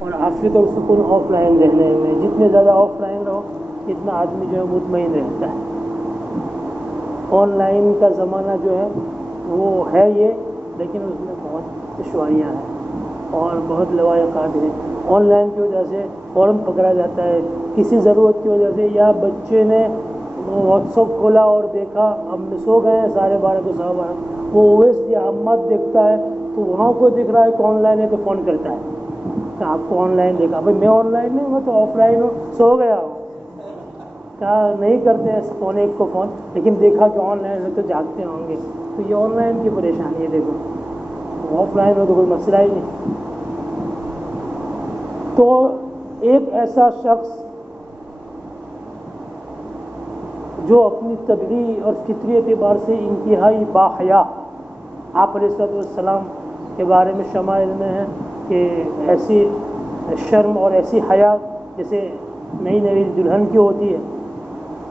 اور عافیت اور سکون آف لائن رہنے میں، جتنے زیادہ آف لائن رہو اتنا آدمی جو ہے مطمئن رہتا ہے۔ آن لائن کا زمانہ جو ہے وہ ہے یہ، لیکن اس میں بہت دشواریاں ہیں اور بہت لوائقات ہیں۔ آن لائن کی وجہ سے فوراً پکڑا جاتا ہے کسی ضرورت کی وجہ سے، یا بچے نے واٹس ایپ کھولا اور دیکھا، ہم سو گئے ہیں 12:30 کو 12:30، وہ اویس یا احمد دیکھتا ہے تو وہاں کو دکھ رہا ہے کہ آن لائن ہے تو فون کرتا ہے کہ آپ کو آن لائن دیکھا، بھائی میں آن لائن نہیں، میں تو آف لائن ہوں، سو گیا ہوں۔ کہا نہیں کرتے ہیں 1:45 کو فون، لیکن دیکھا کہ آن لائن ہے تو جاگتے ہوں گے۔ تو یہ آن لائن کی پریشانی ہے، دیکھو آف لائن ہو تو کوئی مسئلہ ہی نہیں۔ تو ایک ایسا شخص جو اپنی طبعی اور فطری اعتبار سے انتہائی باحیا، آپ علیہ الصلوۃ والسلام کے بارے میں شمائل میں ہے کہ ایسی شرم اور ایسی حیا جیسے نئی نئی دلہن کی ہوتی ہے،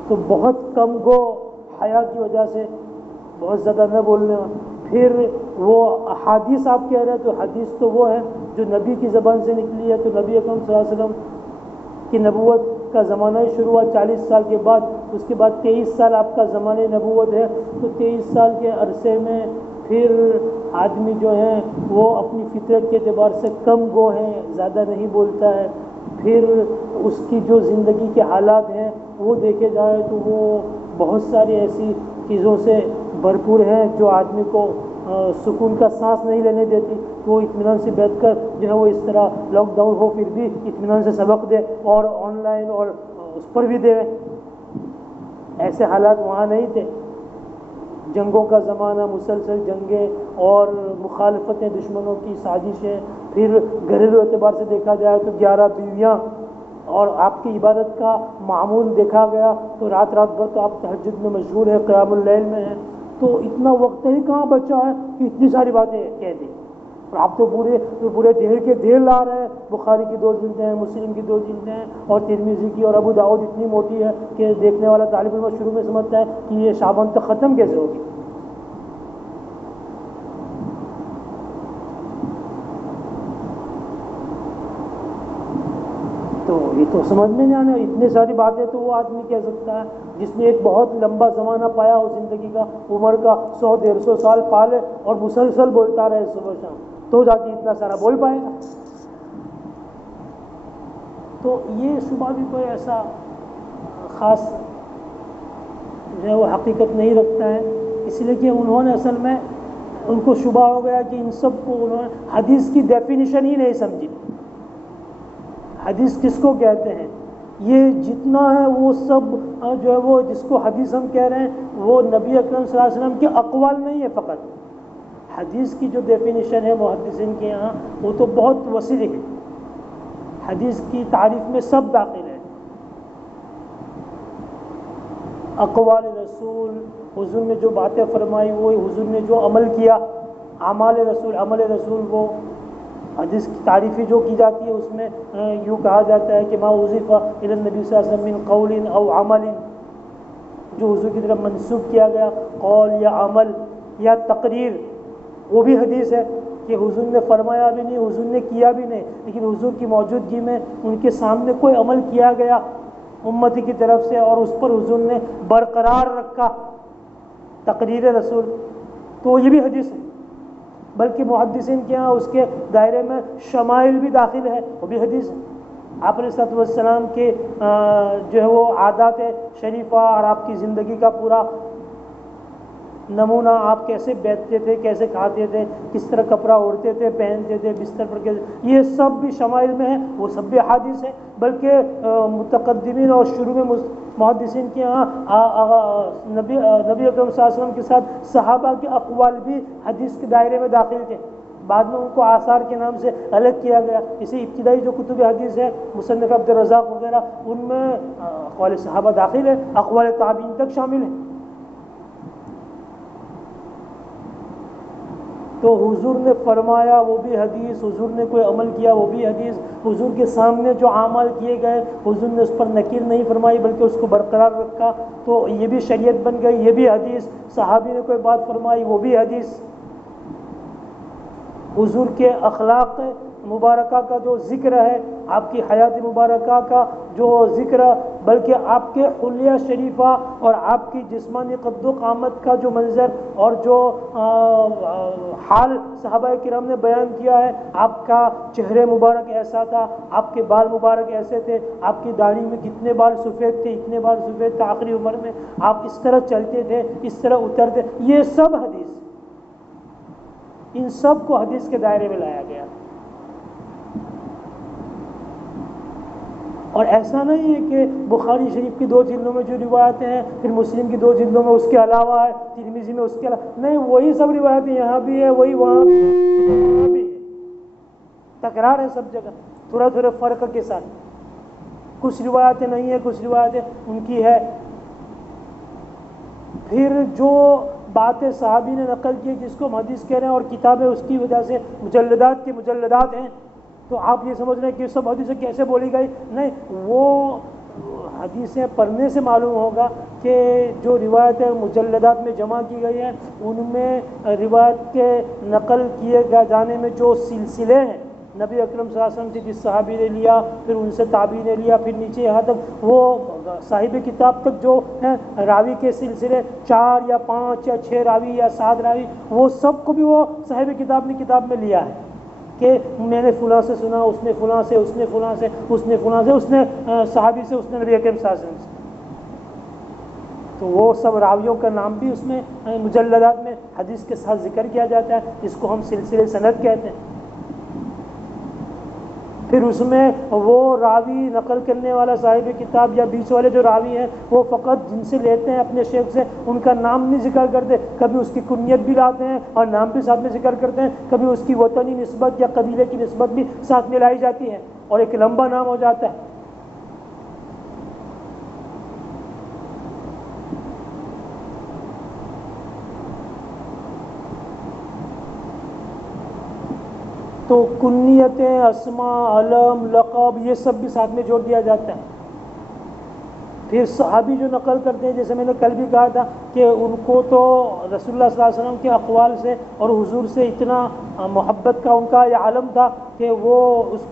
تو بہت کم گو حیا کی وجہ سے بہت زیادہ نہ بولنے، پھر وہ احادیث آپ کہہ رہے ہیں تو حدیث تو وہ ہے جو نبی کی زبان سے نکلی ہے، تو نبی اکرم صلی اللہ علیہ وسلم کی نبوت کا زمانہ شروع ہوا 40 سال کے بعد، اس کے بعد 23 سال آپ کا زمانہ نبوت ہے، تو 23 سال کے عرصے میں پھر آدمی جو ہے وہ اپنی فطرت کے اعتبار سے کم گو ہے، زیادہ نہیں بولتا ہے، پھر اس کی جو زندگی کے حالات ہیں وہ دیکھے جائے تو وہ بہت ساری ایسی چیزوں سے بھرپور ہیں جو آدمی کو سکون کا سانس نہیں لینے دیتی، تو وہ اطمینان سے بیٹھ کر جو ہے وہ اس طرح لاک ڈاؤن ہو پھر بھی اطمینان سے سبق دے، اور آن لائن اور اس پر بھی دے۔ ایسے حالات وہاں نہیں تھے، جنگوں کا زمانہ، مسلسل جنگیں اور مخالفتیں، دشمنوں کی سازشیں، پھر گھریلو اعتبار سے دیکھا جائے تو 11 بیویاں، اور آپ کی عبادت کا معمول دیکھا گیا تو رات رات بھر تو آپ تہجد میں مشغول ہیں، قیام اللیل میں ہیں، تو اتنا وقت ہی کہاں بچا ہے کہ اتنی ساری باتیں کہہ دیں۔ اور آپ تو پورے دیر کے دیر لا رہے ہیں، بخاری کی 2 جلدیں ہیں، مسلم کی 2 جلدیں ہیں، اور ترمذی کی اور ابو داؤد اتنی موٹی ہے کہ دیکھنے والا طالب علم شروع میں سمجھتا ہے کہ یہ شعبان تک ختم کیسے ہوگی۔ تو یہ تو سمجھ میں نہیں آنا، اتنی ساری باتیں تو وہ آدمی کہہ سکتا ہے جس نے ایک بہت لمبا زمانہ پایا ہو، زندگی کا عمر کا 100-150 سال پالے اور مسلسل بولتا رہے صبح شام، تو جا کے اتنا سارا بول پائے گا۔ تو یہ صبح بھی کوئی ایسا خاص جو ہے وہ حقیقت نہیں رکھتا ہے، اس لیے کہ انہوں نے اصل میں ان کو شبہ ہو گیا کہ ان سب کو انہوں نے حدیث کی ڈیفینیشن ہی نہیں سمجھی۔ حدیث کس کو کہتے ہیں؟ یہ جتنا ہے وہ سب جو ہے وہ جس کو حدیث ہم کہہ رہے ہیں وہ نبی اکرم صلی اللہ علیہ وسلم کے اقوال نہیں ہے فقط۔ حدیث کی جو ڈیفینیشن ہے محدثین کے یہاں وہ تو بہت وسیع ہے، حدیث کی تعریف میں سب داخل ہے، اقوال رسول، حضور نے جو باتیں فرمائی وہ حضور نے جو عمل کیا، اعمال رسول، عمل رسول، وہ حدیث کی تعریفی جو کی جاتی ہے اس میں یوں کہا جاتا ہے کہ ما اضیف الی النبی صلی اللہ علیہ وسلم من قول او عمل، جو حضور کی طرف منسوب کیا گیا قول یا عمل یا تقریر، وہ بھی حدیث ہے کہ حضور نے فرمایا بھی نہیں، حضور نے کیا بھی نہیں، لیکن حضور کی موجودگی میں ان کے سامنے کوئی عمل کیا گیا امتی کی طرف سے اور اس پر حضور نے برقرار رکھا، تقریر رسول، تو یہ بھی حدیث ہے۔ بلکہ محدثین کے ہاں اس کے دائرے میں شمائل بھی داخل ہے، وہ بھی حدیث ہے۔ آپ علیہ الصلوۃ والسلام کے جو ہے وہ عادات شریفہ اور آپ کی زندگی کا پورا نمونہ، آپ کیسے بیٹھتے تھے، کیسے کھاتے تھے، کس طرح کپڑا اوڑھتے تھے، پہنتے تھے، بستر پر کیسے، یہ سب بھی شمائل میں ہے، وہ سب بھی حدیث ہے۔ بلکہ متقدمین اور شروع میں محدثین کے ہاں نبی اکرم صلی اللہ علیہ وسلم کے ساتھ صحابہ کے اقوال بھی حدیث کے دائرے میں داخل تھے، بعد میں ان کو آثار کے نام سے الگ کیا گیا۔ اسے ابتدائی جو کتب حدیث ہے مصنف عبد الرزاق وغیرہ، ان میں اقوال صحابہ داخل ہے، اقوال تابعین تک شامل ہے۔ تو حضور نے فرمایا وہ بھی حدیث، حضور نے کوئی عمل کیا وہ بھی حدیث، حضور کے سامنے جو اعمال کیے گئے حضور نے اس پر نکیر نہیں فرمائی بلکہ اس کو برقرار رکھا، تو یہ بھی شریعت بن گئی، یہ بھی حدیث۔ صحابی نے کوئی بات فرمائی وہ بھی حدیث۔ حضور کے اخلاق مبارکہ کا جو ذکر ہے، آپ کی حیات مبارکہ کا جو ذکر، بلکہ آپ کے حلیہ شریفہ اور آپ کی جسمانی قد و قامت کا جو منظر اور جو حال صحابہ کرام نے بیان کیا ہے، آپ کا چہرے مبارک ایسا تھا، آپ کے بال مبارک ایسے تھے، آپ کی داڑھی میں کتنے بال سفید تھے، اتنے بال سفید تھے، آخری عمر میں آپ اس طرح چلتے تھے، اس طرح اترتے، یہ سب حدیث، ان سب کو حدیث کے دائرے میں لایا گیا۔ اور ایسا نہیں ہے کہ بخاری شریف کی 2 جلدوں میں جو روایتیں ہیں، پھر مسلم کی 2 جلدوں میں اس کے علاوہ ہے، ترمذی میں اس کے علاوہ نہیں، وہی سب روایتیں یہاں بھی ہے، وہی وہاں بھی ہے، تکرار ہے سب جگہ، تھوڑا تھوڑا فرق کے ساتھ، کچھ روایتیں نہیں ہیں، کچھ روایتیں ان کی ہے۔ پھر جو باتیں صحابی نے نقل کی جس کو ہم حدیث کہہ رہے ہیں، اور کتابیں اس کی وجہ سے مجلدات کے مجلدات ہیں، تو آپ یہ سمجھ رہے ہیں کہ سب حدیثیں کیسے بولی گئی؟ نہیں، وہ حدیثیں پڑھنے سے معلوم ہوگا کہ جو روایتیں مجلدات میں جمع کی گئی ہیں، ان میں روایت کے نقل کیے جانے میں جو سلسلے ہیں، نبی اکرم صلی اللہ علیہ وسلم سے جس صحابی نے لیا، پھر ان سے تابعی نے لیا، پھر نیچے یہاں تک وہ صاحب کتاب تک جو ہیں راوی کے سلسلے 4 یا 5 یا 6 راوی یا 7 راوی، وہ سب کو بھی وہ صاحب کتاب نے کتاب میں لیا ہے کہ میں نے فلاں سے سنا، اس نے فلاں سے، اس نے فلاں سے، اس نے فلاں سے، اس نے صحابی سے، اس نے نبی اکرم صلی اللہ علیہ وسلم سے، تو وہ سب راویوں کا نام بھی اس میں مجلدات میں حدیث کے ساتھ ذکر کیا جاتا ہے، جس کو ہم سلسلے سند کہتے ہیں۔ پھر اس میں وہ راوی نقل کرنے والا صاحب کتاب یا بیچ والے جو راوی ہیں، وہ فقط جن سے لیتے ہیں اپنے شیخ سے، ان کا نام نہیں ذکر کرتے، کبھی اس کی کنیت بھی لاتے ہیں اور نام بھی ساتھ میں ذکر کرتے ہیں، کبھی اس کی وطنی نسبت یا قبیلے کی نسبت بھی ساتھ میں لائی جاتی ہے اور ایک لمبا نام ہو جاتا ہے۔ تو کنیتیں، اسماء، علم، لقب، یہ سب بھی ساتھ میں جوڑ دیا جاتا ہے۔ پھر صحابی جو نقل کرتے ہیں، جیسے میں نے کل بھی کہا تھا کہ ان کو تو رسول اللہ صلی اللہ علیہ وسلم کے اقوال سے اور حضور سے اتنا محبت کا ان کا یہ عالم تھا کہ وہ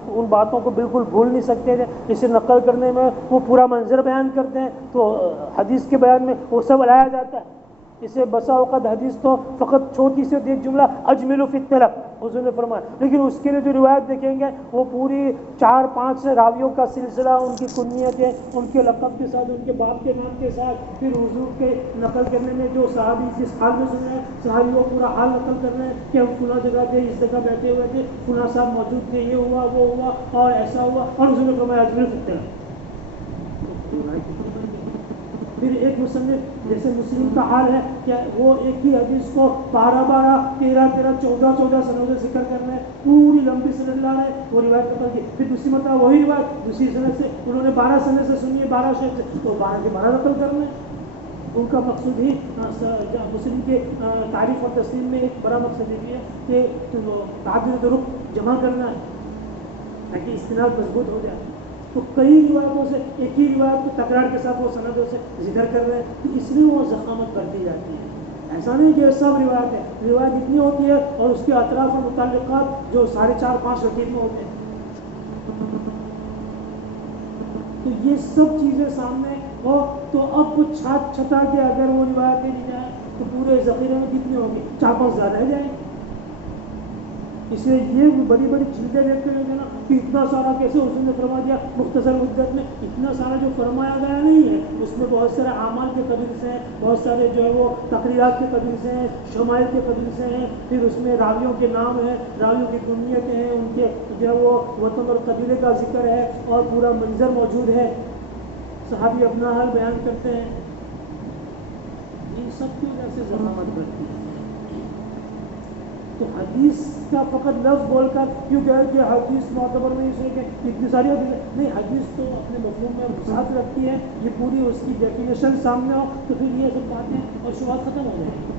ان باتوں کو بالکل بھول نہیں سکتے تھے، اسے نقل کرنے میں وہ پورا منظر بیان کرتے ہیں، تو حدیث کے بیان میں وہ سب لایا جاتا ہے۔ اسے بسا اوقات حدیث تو فقط چھوٹی سی ایک جملہ اجمل فی الطلب حضور نے فرمایا، لیکن اس کے لیے جو روایت دیکھیں گے وہ پوری 4-5 راویوں کا سلسلہ، ان کی کنیتیں، ان کے لقب کے ساتھ، ان کے باپ کے نام کے ساتھ، پھر حضور کے نقل کرنے میں جو صحابی جس حال میں سن رہے ہیں، صحابی وہ پورا حال نقل کر رہے ہیں کہ ہم فلاں جگہ تھے، اس جگہ بیٹھے ہوئے تھے، فلاں صاحب موجود تھے، یہ ہوا، وہ ہوا، اور ایسا ہوا، اور حضور نے فرمایا اجمل فی الطلب۔ پھر ایک مصنف جیسے مسلم کا حال ہے کہ وہ ایک ہی حدیث کو 12 13 14 سنوں سے ذکر کر رہے ہیں، پوری لمبی سند لا رہے ہیں، وہ روایت نقل کی، پھر دوسری مرتبہ وہی روایت دوسری سند سے انہوں نے 12 سند سے سنی ہے، 12 شیخ سے، تو 12 کے 12 نقل کر رہے ہیں۔ ان کا مقصود ہی مسلم کے تعریف اور تسلیم میں ایک بڑا مقصد یہ ہے کہ تعدد طرق جمع کرنا ہے تاکہ استناد مضبوط ہو جائے۔ تو کئی روایتوں سے ایک ہی روایت کو تکرار کے ساتھ وہ سندوں سے ذکر کر رہے ہیں، تو اس لیے وہ ضخامت بڑھتی جاتی ہے۔ ایسا نہیں کہ سب روایت ہے، روایت اتنی ہوتی ہے اور اس کے اطراف اور متعلقات جو 4.5-5 رقیم میں ہوتے ہیں، تو یہ سب چیزیں سامنے ہو تو اب کچھ چھات چھتا کے اگر وہ روایتیں لی جائیں تو پورے ذخیرے میں کتنی ہوگی؟ 4-5 زیادہ رہ جائیں گے۔ اس لیے یہ بڑی بڑی چیزیں دیکھتے ہیں نا کہ اتنا سارا کیسے حضور نے فرما دیا مختصر مدت میں، اتنا سارا جو فرمایا گیا نہیں ہے، اس میں بہت سارے اعمال کے قبیل سے ہیں، بہت سارے جو ہے وہ تقریرات کے قبیل سے ہیں، شمائل کے قبیل سے ہیں، پھر اس میں راویوں کے نام ہیں، راویوں کی کنیتیں ہیں، ان کے جو ہے وہ وطن اور قبیلے کا ذکر ہے، اور پورا منظر موجود ہے، صحابی اپنا حال بیان کرتے ہیں۔ ان سب کی وجہ سے ضخامت بڑھتی ہے۔ تو حدیث کا فقط لفظ بول کر کیوں کہہ کہ حدیث معتبر نہیں، اس لیے کہ اتنی ساری حدیث نہیں، حدیث تو اپنے مفہوم میں وسعت رکھتی ہے، یہ پوری اس کی ڈیفینیشن سامنے ہو تو پھر یہ سب باتیں اور شبہات ختم ہو جائیں گی۔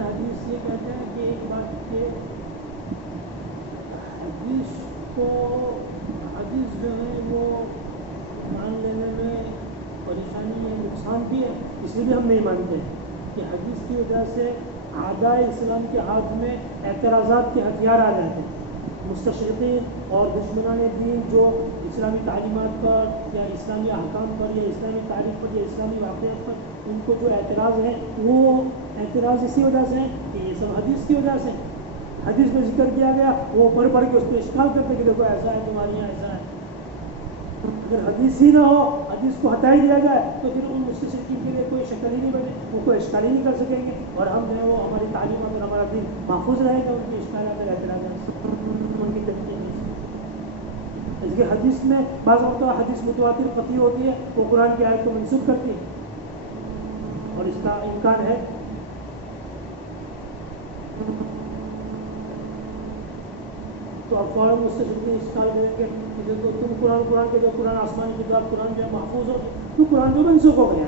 حدیث یہ کہتے ہیں کہ ایک بات کہ حدیث کو حدیث جو ہے وہ مان لینے میں پریشانی ہے، نقصان بھی ہے، اس لیے بھی ہم نہیں مانتے ہیں کہ حدیث کی وجہ سے اعدائے اسلام کے ہاتھ میں اعتراضات کے ہتھیار آ جاتے ہیں. مستشرقین اور دشمنان دین جو اسلامی تعلیمات پر یا اسلامی احکام پر یا اسلامی تاریخ پر یا اسلامی واقعات پر ان کو جو اعتراض ہے وہ اعتراض اسی وجہ سے ہے کہ یہ سب حدیث کی وجہ سے. حدیث میں ذکر کیا گیا وہ پڑھ کے اس پہ اشکال کرتے کہ دیکھو ایسا ہے تمہارے یہاں ایسا ہے. اگر حدیث ہی نہ ہو, حدیث کو ہٹا ہی دیا جائے تو پھر ان مستشرقین کے لیے کوئی شکل ہی نہیں بنے, وہ کوئی اشکال ہی نہیں کر سکیں گے اور ہم جو ہے وہ ہماری تعلیمات اور ہمارا دین محفوظ رہے گا ان کے اشکالات اور اعتراضات ان کی تنقید. اس کے حدیث میں بعض اوقات حدیث متواتر قطعی ہوتی ہے, وہ قرآن کی آیت کو منسوخ کرتی ہے اور اس کا امکان ہے. تو اب فوراً مستشرقین اشکال کریں گے کہ تم قرآن کے جو قرآن آسمانی کتاب قرآن جو ہے محفوظ ہو تو قرآن جو منسوخ ہو گیا.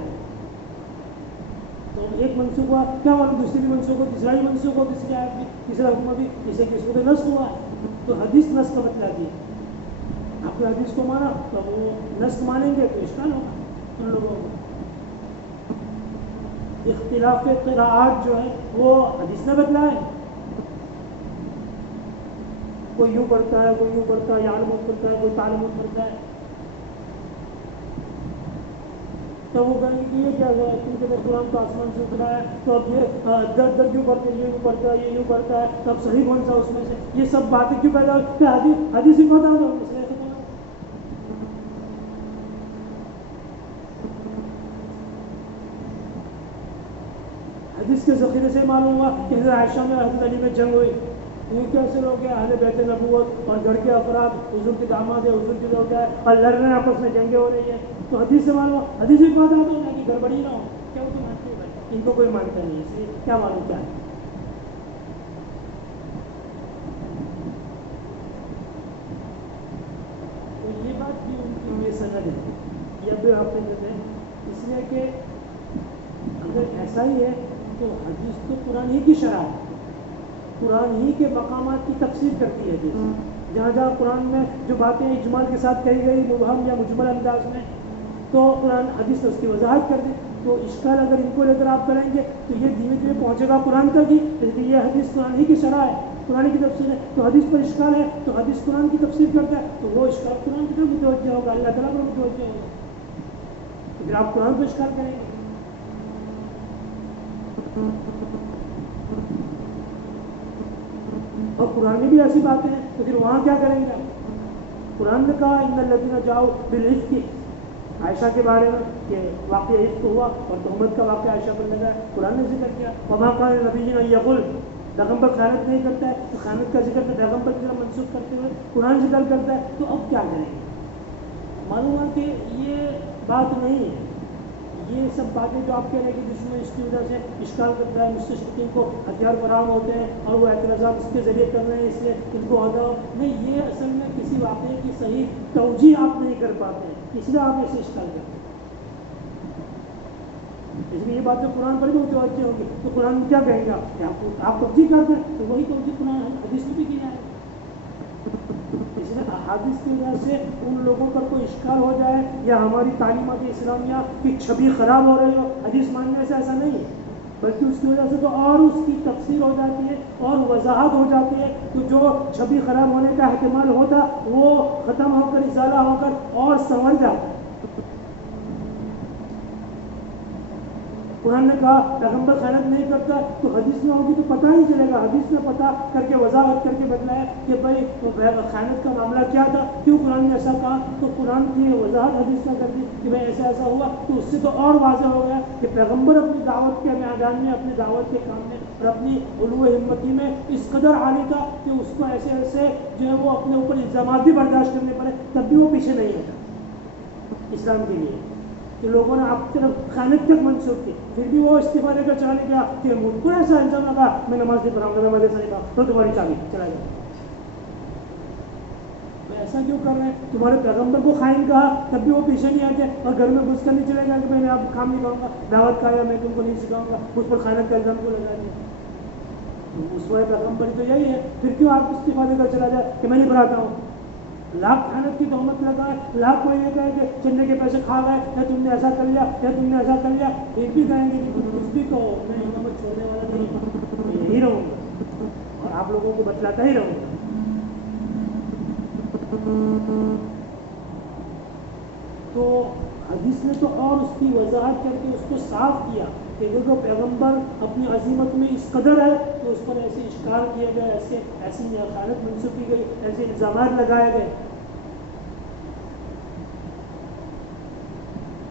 تو ایک منسوخ ہوا کیا معلوم دوسری بھی منسوخ ہو, تیسرا بھی منسوخ ہو, تیسری آیت بھی تیسرا حکم بھی اسے کس کو نسخ ہوا ہے. تو حدیث نسخ کا مطلب ہے آپ نے حدیث کو مانا تو وہ نسخ مانیں گے تو اشکال ہوگا ان لوگوں کو. اختلاف قراءات جو ہے وہ حدیث نے بتلایا ہے. کوئی یوں پڑھتا ہے, کوئی یوں پڑھتا ہے, یعلمون پڑھتا ہے, کوئی تعلمون پڑھتا ہے. تو وہ کہیں گے کہ یہ کیا ہے, کیونکہ قرآن تو آسمان سے اترا ہے تو اب یہ در کیوں پڑھتے ہیں, یہ یوں پڑھتا ہے, یہ یوں پڑھتا ہے, تو اب صحیح کون سا اس میں سے, یہ سب باتیں کیوں پیدا ہوتی ہیں. حدیث ہی بتا دو اس لیے. حدیث کے ذخیرے سے معلوم ہوا کہ حضرت عائشہ میں حضرت علی میں جنگ ہوئی. یہ کیسے لوگ ہیں اہل بیت نبوت اور گھر کے افراد, حضور کے داماد ہے, حضور کے لوگ ہیں اور لڑ رہے ہیں, آپس میں جنگیں ہو رہی ہیں. تو حدیث سے معلوم ہوا, حدیث بھی بتا دو کہ گڑبڑی نہ ہو. کیا وہ تو مانتے ہیں بھائی, ان کو کوئی مانتا نہیں, اس لیے کیا معلوم کیا ہے. تو یہ بات بھی ان کی یہ سند ہے, یہ بھی آپ کہتے ہیں. اس لیے کہ اگر ایسا ہی ہے تو حدیث تو قرآن ہی کی شرح ہے, قرآن ہی کے مقامات کی تفسیر کرتی ہے. جہاں جہاں قرآن میں جو باتیں اجمال کے ساتھ کہی گئی مبہم یا مجمل انداز میں, تو قرآن حدیث نے اس کی وضاحت کر دی. تو اشکال اگر ان کو لے کر آپ کریں گے تو یہ دھیمے دھیمے پہنچے گا قرآن تک ہی, لیکن یہ حدیث قرآن ہی کی شرح ہے, قرآن کی تفسیر ہے. تو حدیث پر اشکال ہے تو حدیث قرآن کی تفسیر کرتا ہے, تو وہ اشکال قرآن کی طرف متوجہ ہوگا, اللہ تعالیٰ پر متوجہ ہوگا. پھر آپ قرآن پر اشکال کریں گے. اور قرآن میں بھی ایسی باتیں ہیں, تو پھر وہاں کیا کریں گے. قرآن نے کہا ان الذین جاؤ بالعفک, عائشہ کے بارے میں کہ واقعہ عفک ہوا اور تہمت کا واقعہ عائشہ پر لگا ہے, قرآن نے ذکر کیا. وما کان لنبی ان یقول, پیغمبر خیانت نہیں کرتا ہے تو خیانت کا ذکر تو پیغمبر کی طرح منسوخ کرتے ہوئے قرآن ذکر کرتا ہے. تو اب کیا کریں گے. معلوم ہے کہ یہ بات نہیں ہے. یہ سب باتیں جو آپ کہہ رہے ہیں کہ دشمن اس کی وجہ سے اشکال کرتا ہے, مستشرقین کو ہتھیار فراہم ہوتے ہیں اور وہ اعتراضات اس کے ذریعے کر رہے ہیں, اس لیے ان کو ہوگا نہیں. یہ اصل میں کسی واقعے کی صحیح توجیہ آپ نہیں کر پاتے ہیں, اس لیے آپ ایسے اشکال کرتے ہیں. اس لیے یہ باتیں قرآن پر بھی متوجہ ہوں گی تو قرآن میں کیا کہیں گے آپ, آپ توجیہ کرتے ہیں تو وہی توجیہ قرآن حدیث میں بھی کی جائے. اس لیے احادیث کی وجہ سے ان لوگوں پر کوئی اشکال ہو جائے یا ہماری تعلیمات اسلامیہ کی چھبی خراب ہو رہی ہو, حدیث ماننے سے ایسا نہیں ہے, بلکہ اس کی وجہ سے تو اور اس کی تفسیر ہو جاتی ہے اور وضاحت ہو جاتی ہے. تو جو چھبی خراب ہونے کا احتمال ہوتا وہ ختم ہو کر ازالہ ہو کر اور سنور جاتا ہے. قرآن نے کہا پیغمبر خیانت نہیں کرتا, تو حدیث میں ہوگی تو پتہ ہی چلے گا. حدیث میں پتہ کر کے وضاحت کر کے بتلایا کہ بھائی خیانت کا معاملہ کیا تھا, کیوں قرآن نے ایسا کہا, تو قرآن کی وضاحت حدیث میں کر دی کہ بھائی ایسا ایسا ہوا. تو اس سے تو اور واضح ہو گیا کہ پیغمبر اپنی دعوت کے میدان میں, اپنی دعوت کے کام میں اور اپنی علو ہمتی میں اس قدر عالی تھا کہ اس کو ایسے ایسے جو ہے وہ اپنے اوپر الزامات بھی برداشت کرنے پڑے, تب بھی وہ پیچھے نہیں ہٹا اسلام کے لیے. کہ لوگوں نے آپ کی طرف خیانت تک منسوخ کی, پھر بھی وہ استعفیٰ دے کر چلا گیا کہ مجھ کو ایسا الزام لگا میں نماز نہیں پڑھاؤں گا, نماز نہیں پڑھا تو تمہاری چابی چلا گیا. ایسا کیوں کر رہے ہیں, تمہارے پیغمبر کو خائن کہا تب بھی وہ پیچھے نہیں آتے اور گھر میں گھس کر نہیں چلے گا کہ میں نے آپ کام نہیں کروں گا, دعوت کا یا میں تم کو نہیں سکھاؤں گا, مجھ پر خیانت کا الزام کو لگا دیا. اس والے پیغمبر تو یہی ہے, پھر کیوں آپ استعفیٰ دے کر چلا جائے کہ میں نہیں پڑھاتا ہوں. لاکھ خیانت کی تہمت لگائے، لاکھ کو یہ کہے کہ چندے کے پیسے کھا گئے، یا تم نے ایسا کر لیا، یا تم نے ایسا کر لیا، ایک بھی کہیں گے کہ کچھ بھی کہو میں امامت چھوڑنے والا نہیں ہوں، میں یہی رہوں گا اور آپ لوگوں کو بتلاتا ہی رہوں گا۔ تو حدیث نے تو اور اس کی وضاحت کر کے اس کو صاف کیا کہ دیکھو پیغمبر اپنی عظیمت میں اس قدر ہے کہ اس پر ایسے اشکال کیا گیا، ایسی خیانت منسوخ کی گئی، ایسے الزامات لگائے گئے۔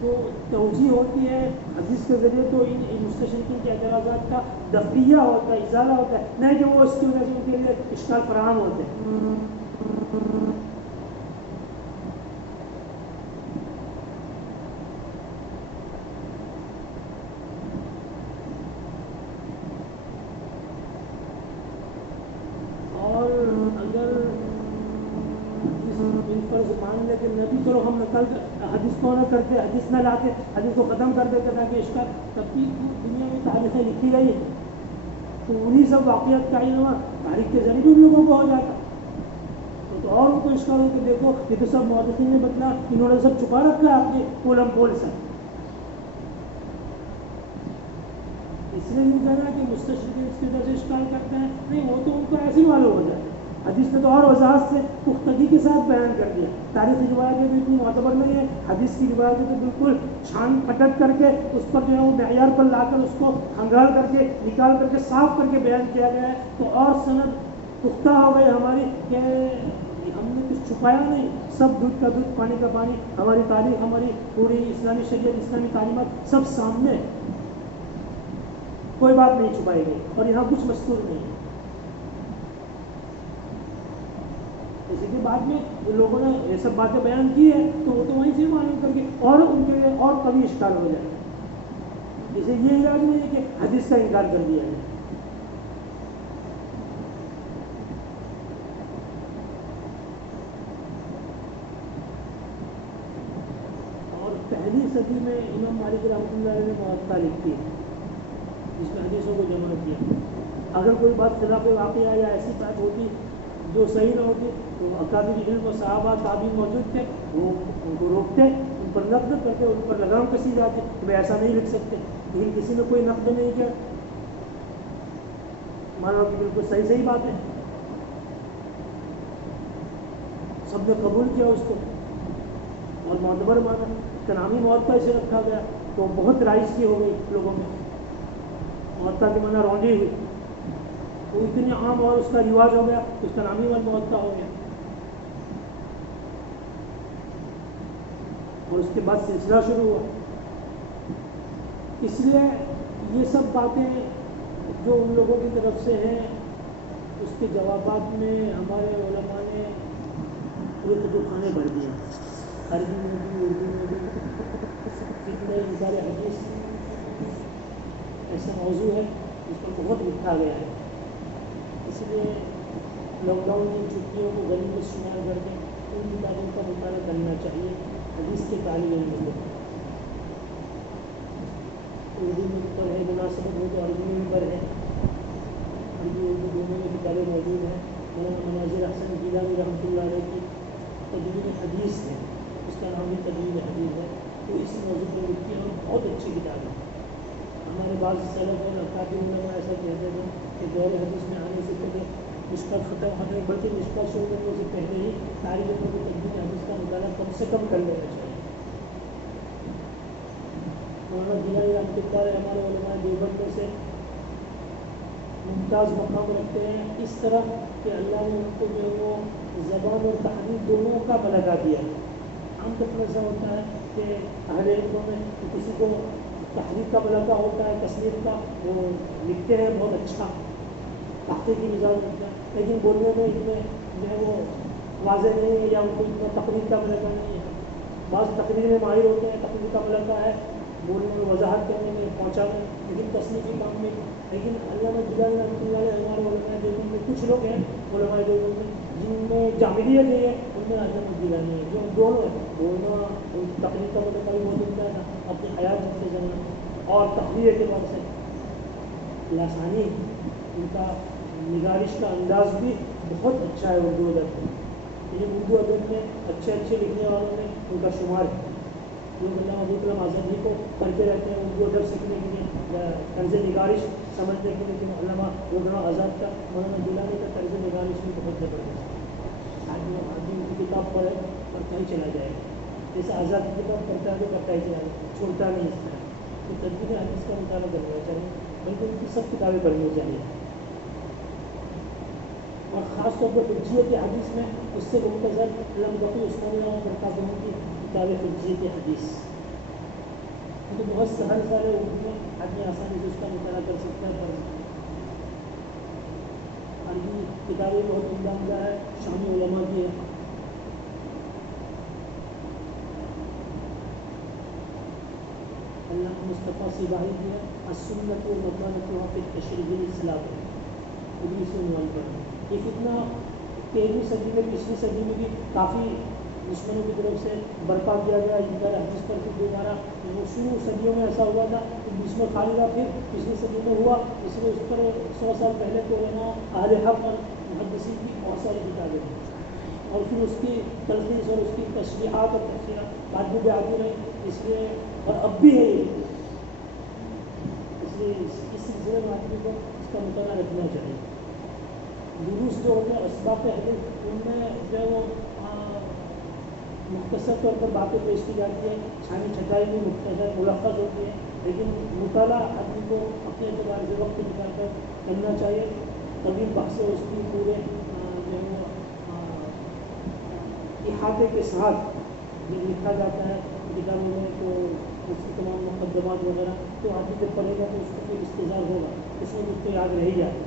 تو توجیہ ہوتی ہے حدیث کے ذریعے تو ان مستشرقین کے اعتراضات کا دفعیہ ہوتا ہے، ازالہ ہوتا ہے، نہیں کہ وہ اس کی وجہ سے ان کے لیے اشکال فراہم ہوتے ہیں۔ مان لے کہ نبی چلو ہم نقل حدیث کو نہ کرتے، حدیث نہ لاتے، حدیث کو ختم کر دیتے تاکہ اشکال، تب بھی دنیا میں تاریخیں لکھی گئی ہیں تو انہی سب واقعات کا علم تاریخ کے ذریعے بھی لوگوں کو ہو جاتا تو اور ان کو اشکال ہو کہ دیکھو یہ تو سب مورخین نے بتلا، انہوں نے سب چھپا رکھا ہے آپ کے پولم پول سے۔ اس لیے نہیں کہنا کہ مستشرقین اس کی وجہ سے اشکال کرتے ہیں، نہیں، وہ تو ان کو ایسے ہی معلوم ہو جاتا ہے۔ حدیث نے تو اور وضاحت سے پختگی کے ساتھ بیان کر دیا، تاریخی روایتیں بھی اتنی معتبر نہیں ہے، حدیث کی روایتیں تو بالکل چھان پھٹک کر کے اس پر جو ہے وہ معیار پر لا کر اس کو ہنگال کر کے نکال کر کے صاف کر کے بیان کیا گیا ہے، تو اور سند پختہ ہو گئی ہماری کہ ہم نے کچھ چھپایا نہیں، سب دودھ کا دودھ پانی کا پانی، ہماری تاریخ، ہماری پوری اسلامی شریعت، اسلامی تعلیمات سب سامنے، کوئی بات نہیں چھپائی گئی اور یہاں کچھ مستور نہیں ہے۔ اسی کے بعد میں لوگوں نے یہ سب باتیں بیان کی ہے تو وہ تو وہیں سے معلوم کر کے اور ان کے لیے اور کبھی اشکال ہو جائے گا۔ اسے یہ علاج نہیں ہے کہ حدیث کا انکار کر دیا جائے۔ اور پہلی صدی میں امام مالک رحمۃ اللہ علیہ نے موطا لکھی ہے جس میں حدیثوں کو جمع کیا۔ اگر کوئی بات خلاف واقعہ یا ایسی بات ہوتی جو صحیح نہ ہوتی تو اکابر علم و صحابہ تابعین موجود تھے، وہ ان کو روکتے، ان پر نقد کرتے، ان پر لگام کسی جاتے کہ بھائی ایسا نہیں لکھ سکتے، لیکن کسی نے کوئی نقد نہیں کیا، مانا کہ بالکل صحیح صحیح بات ہے، سب نے قبول کیا اس کو اور معتبر مانا، اس کا نام ہی موطا اسے رکھا گیا تو بہت رائج کی ہو گئی لوگوں میں، موطا کے مانا رونڈی ہوئی، وہ اتنی عام اور اس کا رواج ہو گیا اس کا نام ہی موطا ہو گیا۔ اور اس کے بعد سلسلہ شروع ہوا۔ اس لیے یہ سب باتیں جو ان لوگوں کی طرف سے ہیں اس کے جوابات میں ہمارے علماء نے پورے کتب خانے بھر دیے، عربی میں بھی، اردو میں بھی، کتنے انکار حدیث ایسا موضوع ہے جس پر بہت لکھا گیا ہے۔ اس لیے لاک ڈاؤن کی چھٹیوں کو غنیمت شمار کر کے ان کتابوں کا مطالعہ کرنا چاہیے۔ حدیث کے طالب علم کو اردو میں پڑھے، مناسبت ہو تو عربی میں بھی پڑھے، عربی اردو دونوں میں کتابیں موجود ہیں۔ مولانا مناظر احسن گیلانی رحمۃ اللہ علیہ کی تدوین حدیث ہے، اس کا نام بھی تدوین حدیث ہے، تو اس موضوع پر لکھی ہے اور بہت اچھی کتاب ہے۔ ہمارے بعض سلف اور اکابر علماء ایسا کہتے ہیں کہ دور حدیث میں آنے سے پہلے مشکل ختم ہونے، بلکہ مشکل شروع کرنے سے پہلے ہی طالب علموں کو تدوین حدیث کا مطالعہ کم سے کم کر لینا چاہیے۔ مولانا گیلانی رحمۃ اللہ علیہ ہمارے علماء دیوبند میں سے ممتاز مقام رکھتے ہیں، اس طرح کہ اللہ نے ان کو جو ہے وہ زبان اور تحریر دونوں کا ملکہ دیا ہے۔ عام طور پر ایسا ہوتا ہے کہ اہل علموں میں کسی کو تحریر کا ملکہ ہوتا ہے، تصنیف کا، وہ لکھتے ہیں بہت اچھا، تحقیقی مزاج رکھتے ہیں، لیکن بولنے میں اتنے جو ہے وہ واضح نہیں ہے یا ان کو اتنا تقریر کا ملکہ نہیں ہے۔ بعض تقریر میں ماہر ہوتے ہیں، تقریر کا ملکہ ہے، بولنے میں، وضاحت کرنے میں، پہنچانے میں، لیکن تصنیفی کام میں۔ لیکن علامہ گیلانی رحمۃ اللہ علیہ ہمارے علماء دیوبند میں کچھ لوگ ہیں، علماء دیوبند میں جن میں جامعیت نہیں ہے، ان میں علامہ گیلانی ہے، جو دونوں ہیں، بولنا تقریر کا ملکہ بھی بہت اچھا تھا اپنی حیات سے جانا، اور تقریر کے بعد سے لسانی ان کا نگارش کا انداز بھی بہت اچھا ہے اردو ادب میں۔ یعنی اردو ادب میں اچھے لکھنے والوں میں ان کا شمار ہے. لوگ علامہ ابوالکلام کلام آزاد جی کو پڑھتے رہتے ہیں اردو ادب سیکھنے کے لیے، طرز نگارش سمجھنے کے لیے. علامہ ابوالکلام کلام آزاد کا، مولانا گیلانی کا طرز نگارش بھی بہت زبردست ہے. آدمی ان کی کتاب پڑھتا ہی چلا جائے گا. جیسے آزاد کی کتاب پڑھتا ہے تو پڑھتا ہی چلا جائے، چھوڑتا نہیں اس طرح. تو تدبیر حدیث کا مطالعہ کرنا چاہیے، بلکہ ان کی سب کتابیں پڑھنی چاہیے. اور خاص طور پر حجیت حدیث میں اس سے مختصر علامہ بقی عثمانی رحمۃ اللہ برکاتہ کی کتاب حجیت حدیث، تو بہت سہل اردو میں آدمی آسانی سے اس کا مطالعہ کر سکتا ہے. اور یہ کتابیں بہت عمدہ ہے، شامی علماء کی ہے. علامہ مصطفیٰ سباہی کی ہے السنت و مکانتها فی التشریع الاسلامی، انیس سو 19 پر. یہ فتنہ 13ویں صدی میں، پچھلی صدی میں بھی کافی دشمنوں کی طرف سے برپا کیا گیا انکار حدیث پر. پھر دوبارہ شروع صدیوں میں ایسا ہوا تھا کہ بیچ میں خالی رہا، پھر پچھلی صدی میں ہوا. اس لیے اس پر 100 سال پہلے تو علماء اہل حق اور محدثین کی بہت ساری کتابیں تھیں، اور پھر اس کی تلخیص اور اس کی تشریحات اور تفصیلات بعد میں بھی آتی رہی. اس لیے اور اب بھی ہے، اس لیے اس سلسلے میں آدمی کو اس کا مطالعہ رکھنا چاہیے. دروس جو ہوتے ہیں اسباق حدیث، ان میں جو ہے وہ مختصر طور پر باتیں پیش کی جاتی ہیں، چھانی چھٹائی بھی مختصر ملخص ہوتی ہے، لیکن مطالعہ آدمی کو اپنے اعتبار سے وقت نکال کر کرنا چاہیے. طویل بحث اس کی پورے جو ہے احاطے کے ساتھ لکھا جاتا ہے کتابوں میں، تو اس کی تمام مقدمات وغیرہ، تو آدمی جب پڑھے گا تو اس کو کوئی استظار ہوگا، اس میں اس کو یاد رہ ہی جائے.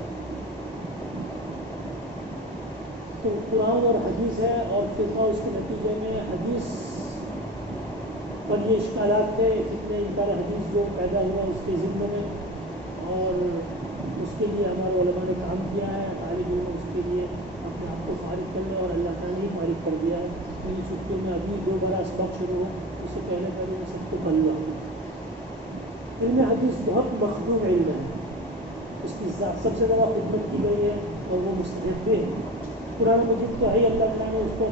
تو قرآن اور حدیث ہے، اور فرقہ اس کے نتیجے میں حدیث پر یہ اشکالات تھے، اتنے انکار حدیث جو پیدا ہوا اس کے ذمے میں، اور اس کے لیے ہمارے علماء نے کام کیا ہے. طالب علم اس کے لیے اپنے آپ کو فارغ کر لیں، اور اللہ تعالیٰ نے ہی فارغ کر دیا ہے. میری چھٹی میں ابھی 2 بڑا اسباق شروع ہوا، اس سے پہلے میں سب کو پڑھ لوں. علم حدیث بہت مخدوم علم ہے، اس کی سب سے زیادہ خدمت کی گئی ہے، اور وہ مستحب ہے. قرآن مجید تو ہے، اللہ تعالیٰ نے اس کو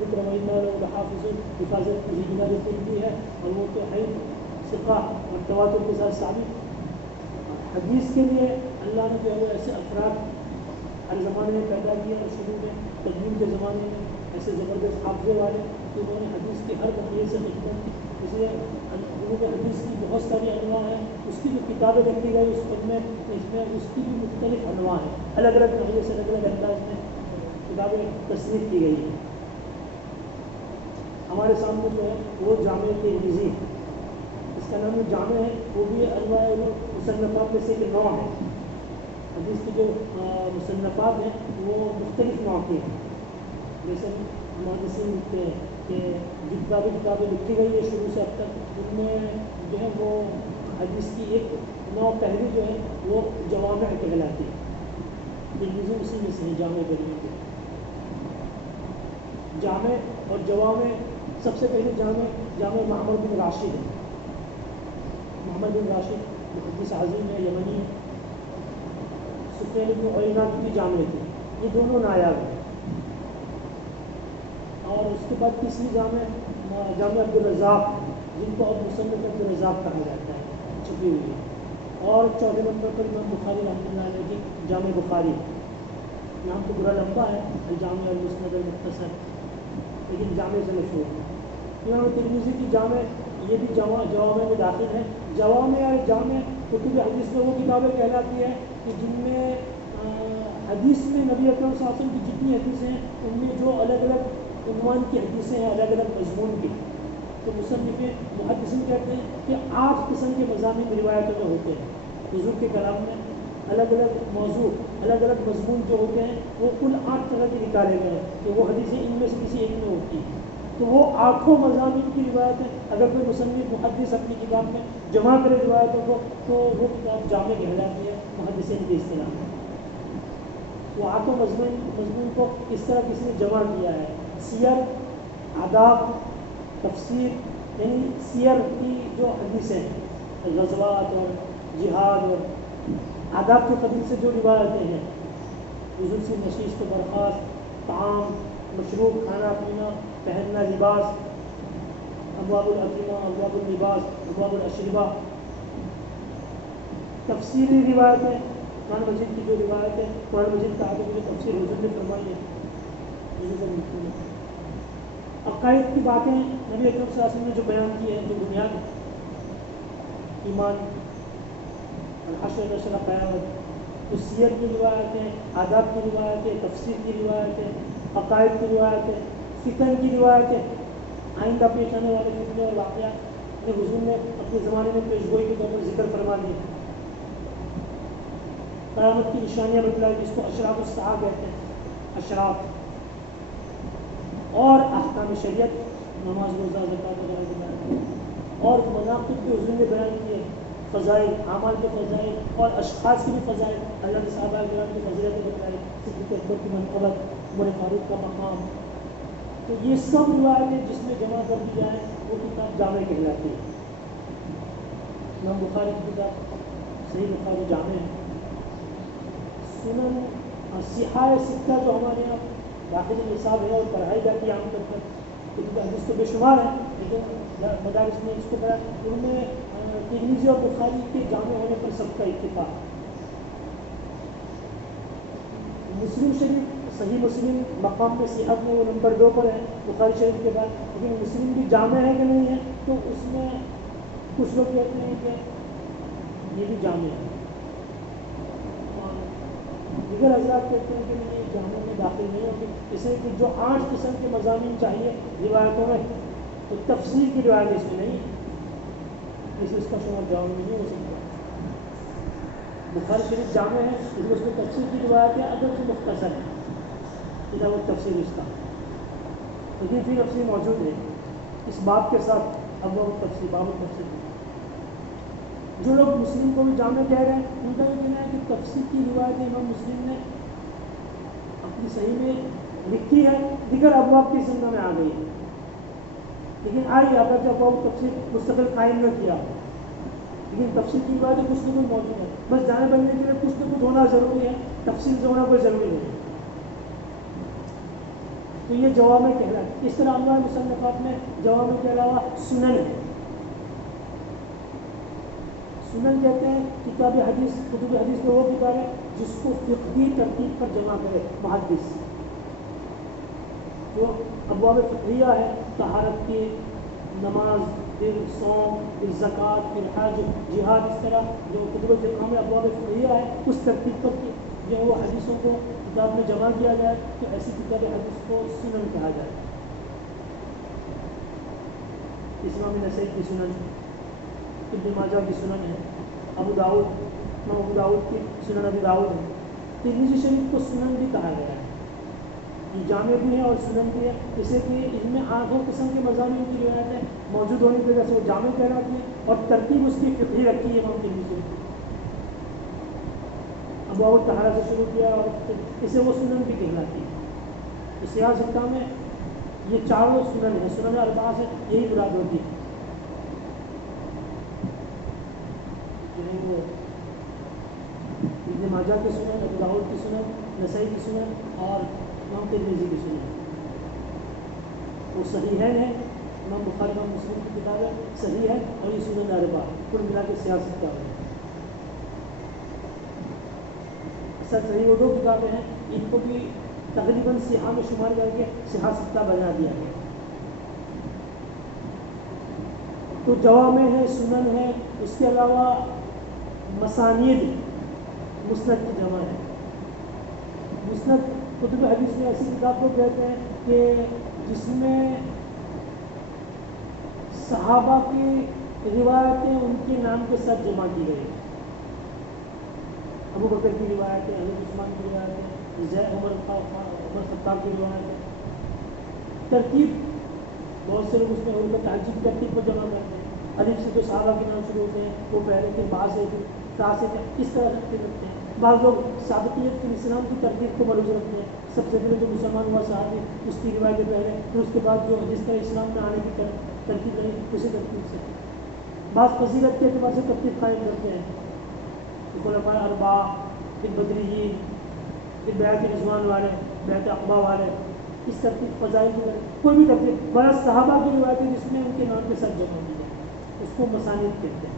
ذکر حافظ حفاظت کی بنا دی ہے، اور وہ تو ہے ثقہ اور تواتر کے ساتھ ثابت. حدیث کے لیے اللہ نے جو ہے ایسے افراد ہر زمانے میں پیدا کیا، اور شروع میں تقدیم کے زمانے میں ایسے زبردست حافظے والے کہ انہوں نے حدیث کے ہر مرحلے سے خدمت کی. اس لیے علوم حدیث کی بہت ساری انواع ہیں. اس کی جو کتابیں لکھی گئی اس میں اس کی بھی مختلف انواع ہیں، الگ الگ مرحلے سے الگ الگ انداز میں کتابیں تصنیف کی گئی ہیں. ہمارے سامنے جو ہے وہ جامع ترمذی، اس کا نام جامع ہے، وہ بھی انواع مصنفات میں سے ایک نوع ہے. حدیث کی جو مصنفات ہیں وہ مختلف نوع کی ہیں. جیسے محدثین لکھتے ہیں کہ جتنا بھی کتابیں لکھی گئی ہے شروع سے اب تک، ان میں جو ہے وہ حدیث کی ایک نوع پہلی جو ہے وہ جوامع کہلاتی ہے. ترمذی اسی میں سے جامع ترمذی. جامع اور جوامع، سب سے پہلے جامع معمر بن راشد ہے. محمد بن راشد محدث عظیم ہے، یمنی. سفیان بن عیینہ کی بھی جامع تھی. یہ دونوں نایاب ہیں. اور اس کے بعد تیسری جامع عبدالرزاق، جن کو اب مصنف عبدالرزاق کہا جاتا ہے، چھپی ہوئی ہے. اور چوتھے نمبر پر امام بخاری رحمۃ اللہ علیہ کی جامع بخاری. نام تو برا لمبا ہے، الجامع المسند المختصر، لیکن جامع سے مشہور ہے. امام ترمذی کی جامع، یہ بھی جوامع میں داخل ہے. جوامع اور جامع کتب حدیث میں وہ کتابیں کہلاتی ہیں کہ جن میں حدیث میں نبی اکرم صلی اللہ علیہ وسلم کی جتنی حدیثیں ہیں ان میں جو الگ الگ عنوان کی حدیثیں ہیں، الگ الگ مضمون کی، تو مصنف محدثین کہتے ہیں کہ 8 قسم کے مضامین روایتوں میں ہوتے ہیں. حضور کے کلام میں الگ الگ موضوع، الگ الگ مضمون جو ہوتے ہیں وہ کل 8 طرح کے نکالے گئے ہیں کہ وہ حدیثیں ان میں سے کسی ایک میں ہوتی ہیں. تو وہ 8 مضامین کی روایتیں اگر کوئی مصنف محدث اپنی کتاب میں جمع کرے روایتوں کو، تو وہ کتاب جامع کہلاتی ہے محدثین کی اصطلاح میں. وہ 8 مضمون کو اس طرح کسی نے جمع کیا ہے. سیر، آداب، تفسیر، یعنی سیر کی جو حدیثیں، غزوات اور جہاد اور آداب کے قبیل سے جو روایتیں ہیں، حضور سے نشست و برخاست، طعام، مشروب، کھانا پینا، پہننا، لباس، ابواب العقیمہ، ابواب اللباس، ابواب الاشربہ، تفسیری روایتیں، قرآن مجید کی جو روایت ہے، قرآن مجید کا آگے جو تفسیر حضور نے فرمائی ہے، عقائد کی باتیں نبی اکرم صلی اللہ علیہ وسلم نے جو بیان کی ہے، جو بنیاد ہے، ایمان، الحشر نشر قیامت، تو سیرت کی روایتیں، آداب کی روایتیں، تفسیر کی روایتیں، عقائد کی روایتیں، فتن کی روایتیں، آئندہ پیش آنے والے فتنے اور واقعات جو حضور نے اپنے زمانے میں پیشگوئی کے طور پر ذکر فرما دی، قیامت کی نشانیاں بتلائی جس کو اشراط الساعہ کہتے ہیں، اشراط، اور احکام شریعت، نماز، روزہ، زکوٰۃ وغیرہ کے بیان کیے، اور مناقب کے حضور نے بیان کیے، فضائل، اعمال کے فضائل اور اشخاص کی بھی فضائل، اللہ کے صحابہ کرام کی فضیلتیں بتلائی، صدیق اکبر کی منقبت، عمر فاروق کا مقام، تو یہ سب روایتیں جس میں جمع کر دی جائیں وہ کتاب جامع کہلاتی ہے۔ امام بخاری کی کتاب صحیح بخاری جامع ہے۔ سنن صحاح ستہ جو ہمارے یہاں داخلی نصاب ہے اور پڑھائی جاتی ہے عام طور پر، کتب حدیث تو بے شمار ہیں لیکن مدارس میں اس کو پڑھا، ان میں ترمذی اور بخاری کے جامع ہونے پر سب کا اتفاق۔ مسلم شریف، صحیح مسلم مقام میں صحت میں وہ نمبر 2 پر ہے بخاری شریف کے بعد، لیکن مسلم بھی جامع ہے کہ نہیں ہے، تو اس میں کچھ لوگ کہتے ہیں کہ یہ بھی جامع ہے، دیگر حضرات کہتے ہیں کہ نہیں جامع میں داخل نہیں ہوگی، اس لیے کہ جو 8 قسم کے مضامین چاہیے روایتوں میں، تو تفسیر کی روایت اس میں نہیں ہے، اس لیے اس کا شمار جامع میں نہیں ہو سکتا۔ بخاری شریف جامع ہے اس میں تفسیر کی روایت ہے، اگر سے مختصر ہے کتاب التفسیر اس کا، لیکن پھر تفسیر موجود ہے اس باب کے ساتھ، ابواب التفسیر، باب التفسیر۔ جو لوگ مسلم کو بھی جامع کہہ رہے ہیں ان کا یہ کہنا ہے کہ تفسیر کی روایت امام مسلم نے اپنی صحیح میں لکھی ہے، دیگر ابواب کی سنت میں آ گئی ہے، لیکن آئی اگر جب ابواب تفسیر مستقل قائم نہ کیا، لیکن تفسیر کی روایتیں کچھ نہ کچھ موجود ہے، بس جامع بننے کے لیے کچھ نہ کچھ ہونا ضروری ہے، تفسیر سے ہونا کوئی ضروری نہیں ہے، تو یہ جوامع کہلاتا ہے۔ اس طرح انواع مصنفات میں جوامع کے علاوہ سنن ہے۔ سنن کہتے ہیں کتاب حدیث، کتب حدیث میں وہ کتاب ہے جس کو فقہی ترتیب پر جمع کرے محدث، وہ ابواب فقہیہ ہے، طہارت کی، نماز، پھر صوم، پھر زکوٰۃ، پھر حج، جہاد، اس طرح جو کتب فقہ میں ابواب فقہیہ ہے اس ترتیب پر جو وہ حدیثوں کو کتاب میں جمع کیا جائے تو ایسی کتاب حدیث کو سنن کہا جائے۔ امام نسائی کی سنن، ابن ماجہ کی سنن ہے، ابو داؤد، امام ابو داؤد کی سنن ابی داؤد ہے، ترمذی شریف کو سنن بھی کہا گیا ہے، یہ جامع بھی ہے اور سنن بھی ہے، اس لیے کہ ان میں 8 قسم کے مضامین کی روایتیں موجود ہونے کی وجہ سے وہ جامع کہلاتی ہے، اور ترتیب اس کی فقہی رکھی ہے امام ترمذی نے، ابواب طہارت سے شروع کیا اور اسے وہ سنن بھی کہلاتی ہے۔ صحاح ستہ میں یہ 4 سنن ہیں، سنن اربعہ سے یہی مراد ہوتی ہے، ابن ماجہ کی سنن، ابو داؤد کی سنن، نسائی کی سنن اور امام ترمذی کی سنن، وہ صحیحین ہے، امام بخاری امام مسلم کی کتاب ہے، صحیح ہے، اور یہ سنن اربعہ کل ملا کے صحاح ستہ ہے۔ صحیح وہ 2 کتابیں ہیں، ان کو بھی تقریباً صحاح میں شمار کر کے صحاح ستہ بنا دیا گیا۔ تو جوامع ہے، سنن ہے، اس کے علاوہ مسانید، مسند کی جمع ہے۔ مسند کتب حدیث میں ایسی کتاب کو کہتے ہیں کہ جس میں صحابہ کی روایتیں ان کے نام کے ساتھ جمع کی گئی ہیں، ابو بکر کی روایتیں، حضرت عثمان کی روایتیں، عمر خطاب کی روایتیں، ترتیب بہت سے لوگ اس میں ان کو تعجب ترتیب پر جمع کرتے ہیں، الف سے جو صحابہ کے نام شروع ہوتے ہیں وہ پہلے پھر با سے، پھر تا سے، اس طرح ترتیب رکھتے ہیں۔ بعض لوگ سابقیت فی الاسلام کی ترتیب کو ملحوظ رکھتے ہیں، سب سے پہلے جو مسلمان ہوا صحابی اس کی روایتیں پہلے، پھر اس کے بعد جو جس طرح اسلام میں آنے کی ترتیب رہی اسی ترتیب سے۔ بعض فضیلت کے اعتبار سے ترتیب قائم کرتے ہیں، خلفائے اربعہ، پھر بدریین، پھر بیعت رضوان والے، بیعت عقبہ والے، اس ترتیب فضائل کی کوئی بھی ترتیب بڑا صحابہ کی روایت ہے جس میں ان کے نام کے ساتھ جمع ہوئی ہے، اس کو مسانید کہتے ہیں۔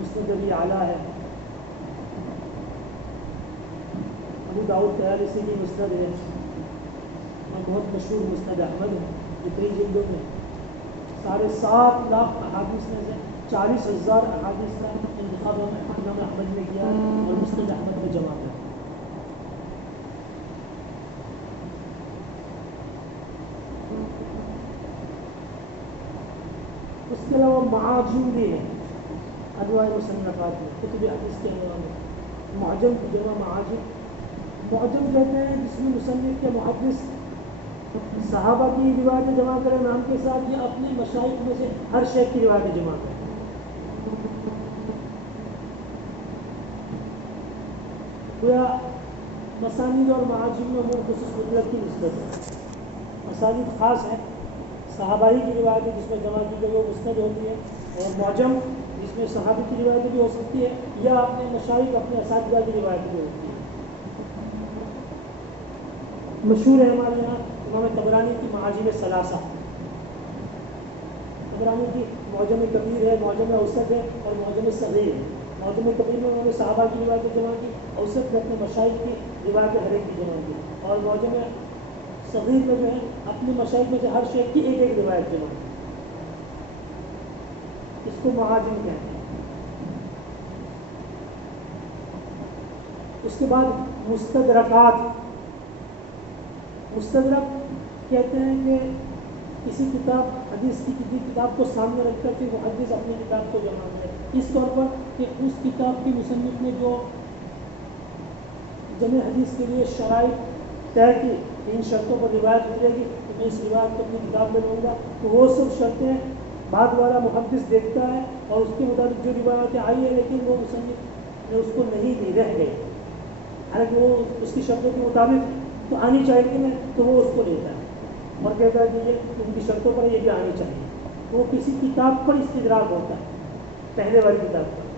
مسند ابی اعلیٰ ہے، ابو داؤد طیالسی کی مسند ہے اور بہت مشہور مسند احمد ہے، جتنی جلدوں میں 7.5 لاکھ احادیث میں سے 40,000 احادیث کا انتخاب امام احمد نے کیا اور مسند احمد میں جمع کیا۔ اس کے علاوہ معاجم بھی ہے انواع مصنفات میں، کتب حدیث کے انواع میں معجم کی جمع معاجم، معجم کہتے ہیں جس میں مصنف کے محدث صحابہ کی روایتیں جمع کریں نام کے ساتھ یا اپنے مشائخ میں سے ہر شیخ کی روایتیں جمع کریں۔ گویا مسانید اور معاجم میں وہ خصوص قدرت کی نسبت ہے۔ مسانید خاص ہے، صحابہ ہی کی روایتیں جس میں جمع کی گئی وہ مسند ہوتی ہے، اور معجم جس میں صحابی کی روایتیں بھی ہو سکتی ہے یا اپنے مشائخ اپنے اساتذہ کی روایتیں بھی ہوتی ہیں۔ مشہور ہے ہمارے یہاں امام طبرانی کی معاجم ثلاثہ، طبرانی کی معجم کبیر ہے، معجم اوسط ہے اور معجم صغیر ہے۔ معجم کبیر میں انہوں نے صحابہ کی روایتیں جمع کی، اوسط میں اپنے مشائخ کی روایتیں ہر ایک کی جمع کی، اور معجم صغیر میں جو ہے اپنے مشائخ میں سے ہر شیخ کی ایک ایک روایت جمع کی، اس کو معاجم کہتے ہیں۔ اس کے بعد مستدرکات، مستدرک کہتے ہیں کہ کسی کتاب حدیث کی کسی کتاب کو سامنے رکھ کر پھر محدث اپنی کتاب کو جمع کرے، اس طور پر کہ اس کتاب کی مصنف نے جو جمع حدیث کے لیے شرائط طے کی، ان شرطوں پر روایت ملے گی تو میں اس روایت کو اپنی کتاب میں لوں گا، تو وہ سب شرطیں بعد والا محدث دیکھتا ہے اور اس کے مطابق جو روایتیں آئی ہے لیکن وہ مصنف نے اس کو نہیں دی، رہ گئی، حالانکہ وہ اس کی شرطوں کے مطابق تو آنی چاہیے تو وہ اس کو لیتا ہے اور کہتا ہے کہ یہ ان کی شرطوں پر یہ بھی آنی چاہیے، وہ کسی کتاب پر استدراک ہوتا ہے، پہلے والی کتاب پر۔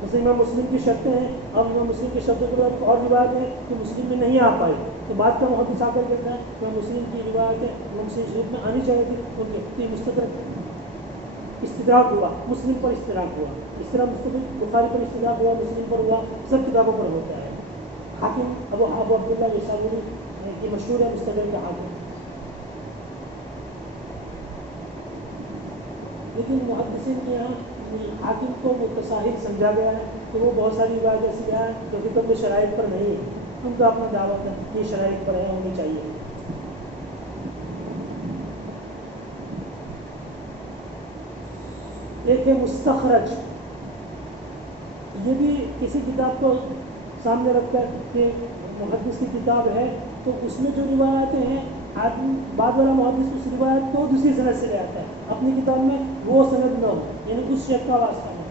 جیسے امام مسلم کی شرطیں ہیں، اب امام مسلم کی شرطوں کے بعد اور روایت ہے کہ مسلم میں نہیں آ پائی، تو بعد کا محدث آ کر کہتا ہے کہ امام مسلم کی روایت ہے امام مسلم شریف میں آنی چاہیے تھی، مستدرک استدراک ہوا، مسلم پر استدراک ہوا، اس طرح مستقل بخاری پر استدراک ہوا، مسلم پر ہوا، سب کتابوں پر ہوتا ہے۔ حاکم ابو عبداللہ یسابوری کی مشہور ہے مستدرک کا حاکم، لیکن محدثین کے یہاں حاکم کو متصاحب سمجھا گیا ہے کہ وہ بہت ساری روایت ایسی ہے جو کتب میں شرائط پر نہیں ہے، ان کا اپنا دعویٰ ہے یہ شرائط پر ہے، ہونی چاہیے۔ ایک ہے مستخرج، یہ بھی کسی کتاب کو سامنے رکھ کر کہ محدث کی کتاب ہے تو اس میں جو روایتیں ہیں آدمی بعد والا محدث اس روایت کو دوسری سند سے لے آتا ہے، اپنی کتاب میں وہ سند نہ ہو، یعنی اس شیخ کا واسطہ ہو،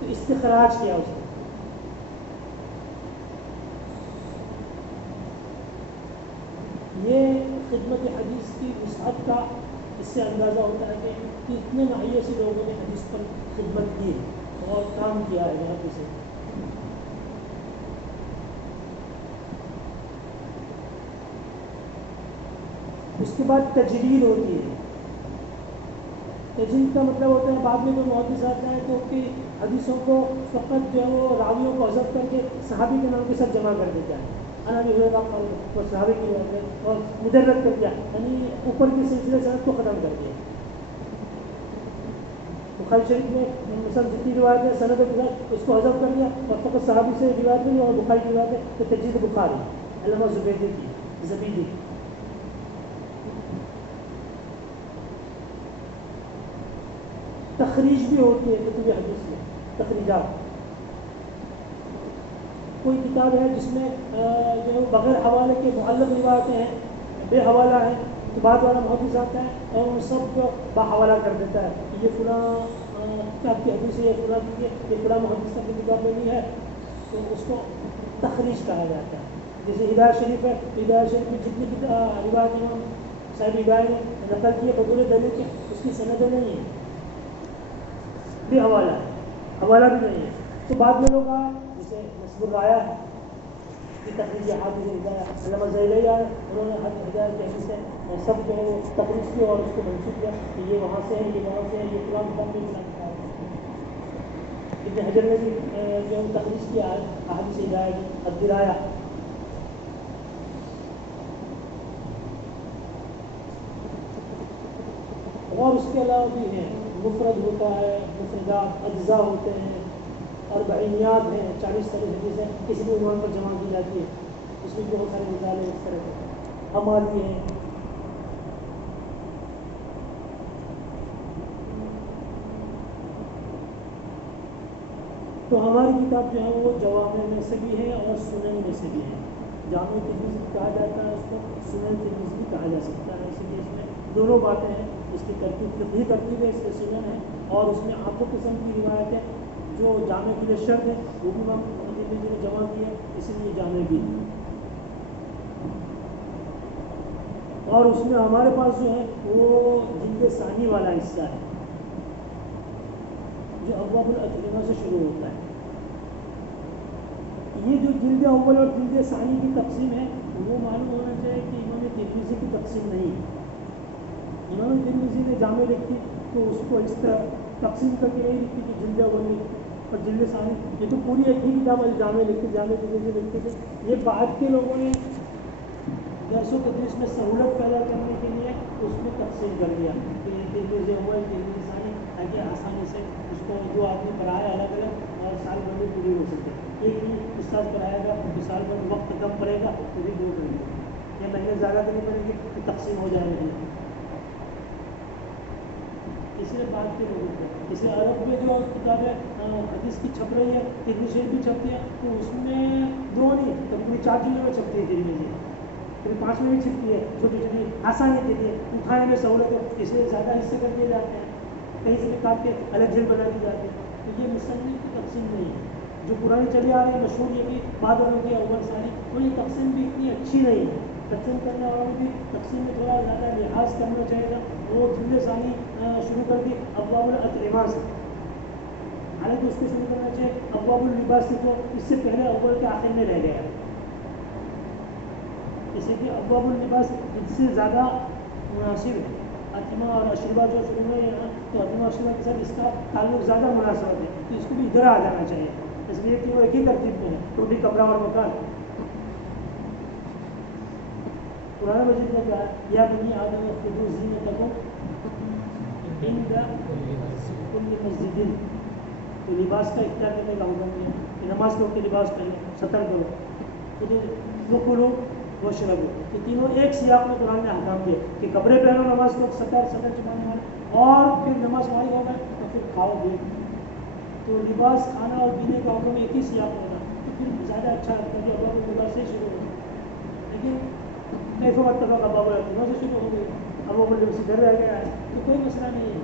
تو استخراج کیا اس نے۔ یہ خدمت حدیث کی وسعت کا اس سے اندازہ ہوتا ہے کہ کتنے ناحیے سے لوگوں نے حدیث پر خدمت کی اور کام کیا ہے یہاں سے۔ اس کے بعد تجوید ہوتی ہے، تجوید کا مطلب ہوتا ہے بعد میں کوئی محدث آتا ہے تو کہ حدیثوں کو فقط جو ہے وہ راویوں کو حذف کر کے صحابی کے نام کے ساتھ جمع کر دیتا ہے، ابی ہریرہ اور صحابی کی روایت ہے اور مدرج کر دیا، یعنی اوپر کے سلسلے سند کو ختم کر دیا۔ بخاری شریف میں مثلا جتنی روایت ہے سند کے ساتھ اس کو حذف کر دیا اور فقط صحابی سے روایت نہیں اور بخاری کی روایت ہے تو تجوید بخاری علامہ زبیدی کی زبیدی۔ تخریج بھی ہوتی ہے کتب حدیث میں، تخریجات، کوئی کتاب ہے جس میں جو بغیر حوالے کے معلق روایتیں ہیں، بے حوالہ ہیں، تو بعد والا محدث آتا ہے اور ان سب کو باحوالہ کر دیتا ہے کہ یہ فلاں کتاب کی حدیث ہے، یہ فلاں محدث کی کتاب میں نہیں ہے، تو اس کو تخریج کہا جاتا ہے۔ جیسے ہدایت شریف ہے، ہدایت شریف میں جتنی روایت امام صاحب ہدایت نے نقل کیے بدور دلیل کے، اس کی سندیں نہیں ہیں، بھی حوالہ ہے، حوالہ بھی نہیں ہے. تو بعد میں لوگ آئے جسے نصب الرایا ہے کی تخریج حافظ ہدایت علامہ زیلعی آئے، انہوں نے ہدایت کے حدیث سے سب جو ہے وہ تخریج کی اور اس کو منسوخ کیا کہ یہ وہاں سے ہے، یہ وہاں سے ہے، یہ فلاں کتاب میں فلاں کتاب ہے. ابن حجر نے بھی جو ہے تخریج کیا ہے احادیث ہدایت الدرایا. اور اس کے علاوہ بھی ہیں، مفرد ہوتا ہے، مفردات اجزاء ہوتے ہیں، اربعینیات ہیں، 40 طرح حدیثیں کسی بھی عنوان پر جمع کی جاتی ہے، اس میں بہت سارے مثالیں اس طرح کے ہماری ہیں. تو ہماری کتاب جو ہے وہ جوامع میں سے بھی ہے اور سنن میں سے بھی ہے. جامع ترمذی بھی کہا جاتا ہے اس کو، سنن ترمذی بھی کہا جا سکتا ہے. اسی لیے اس میں دونوں باتیں ہیں، اس کی ترتیب فقہی ترتیب ہے، اس کے سنن ہے، اور اس میں آٹھوں قسم کی روایتیں جو جامع کے لیے شرط ہے وہ بھی امام ترمذی نے جمع کی ہے، اسی لیے جامع بھی. اور اس میں ہمارے پاس جو ہے وہ جلد ثانی والا حصہ ہے جو ابواب الاطعمہ سے شروع ہوتا ہے. یہ جو جلد اول اور جلد ثانی کی تقسیم ہے وہ معلوم ہونا چاہیے کہ امام ترمذی کی تقسیم نہیں ہے. امام ترمذی نے جامع لکھی تو اس کو اس طرح تقسیم کر کے نہیں لکھی کہ جلد اول لکھی اور جلد ثانی، یہ تو پوری ایک ہی کتاب جامع لکھی، جامع ترمذی لکھتے تھے. یہ بعد کے لوگوں نے درس و تدریس میں سہولت پیدا کرنے کے لیے اس میں تقسیم کر دیا کہ ترمذی اول ترمذی ثانی، تاکہ آسانی سے اس کو جو آدمی پڑھائے الگ الگ اور سال بھر میں پوری ہو سکے. ایک ہی استاد پڑھائے گا تو سال بھر وقت کم پڑے گا تو بھی دو کریں گے، یا مہینے زیادہ تو نہیں پڑیں گے تو تقسیم ہو جائے گی. اس لیے بات کی لوگوں کو اس لیے عرب میں جو کتابیں حدیث کی چھپ رہی ہے، ترمذی شریف بھی چھپتی ہے، تو اس میں دو نہیں کبھی 4 جلدوں میں چھپتی ہے ترمذی، کبھی 5 میں بھی چھپتی ہے، چھوٹی چھوٹی آسانی کے لیے اٹھانے میں سہولت ہے، اس لیے زیادہ حصے کر دیے جاتے ہیں، کہیں سے کاٹ کے الگ جلد بنا دی جاتی ہے. تو یہ مصنف کی تقسیم نہیں ہے. جو پرانی چلی آ رہی ہے مشہور یہ بھی بعد والوں کی اول ثانی، تو یہ تقسیم بھی اتنی اچھی نہیں ہے. تقسیم کرنے والوں بھی تقسیم میں تھوڑا زیادہ لحاظ کرنا چاہیے گا. وہ جلد ثانی شروع کر دی ابواب الاطعمہ سے، حالانکہ اس کو شروع کرنا چاہیے ابواب اللباس سے، جو اس سے پہلے اول کے آخر میں رہ گیا. جیسے کہ ابواب اللباس اس سے زیادہ مناسب ہے. اطعمہ اور اشربہ جو شروع میں ہے تو اطعمہ اور اشربہ کے ساتھ اس کا تعلق زیادہ مناسب ہے، تو اس کو بھی ادھر آ جانا چاہیے، اس لیے کہ وہ ایک ہی ترتیب میں ہے، روٹی کپڑا اور مکان. قرآن مجید نے کہا یا بنی آدم خذوا زینتکم عند کل مسجد، تو لباس کا اختیار کرنے کا حکم دیا کہ نماز کے وقت لباس پہنو، ستر کرو. وکلوا واشربوا، یہ تینوں ایک سیاق میں قرآن نے احکام دیے کہ کپڑے پہنو نماز کے وقت ستر چھپانے والے، اور پھر نماز فارغ ہو گئے تو پھر کھاؤ بھی. تو لباس کھانا اور پینے کا حکم ایک ہی سیاق میں تھا، تو پھر زیادہ اچھا لگتا ہے کہ ابواب اللباس سے شروع ہو. لیکن کیف اتفق ابواب الاطعمہ سے شروع ہو گئی، ابواب اللباس ادھر رہ گیا ہے، تو کوئی مسئلہ نہیں ہے.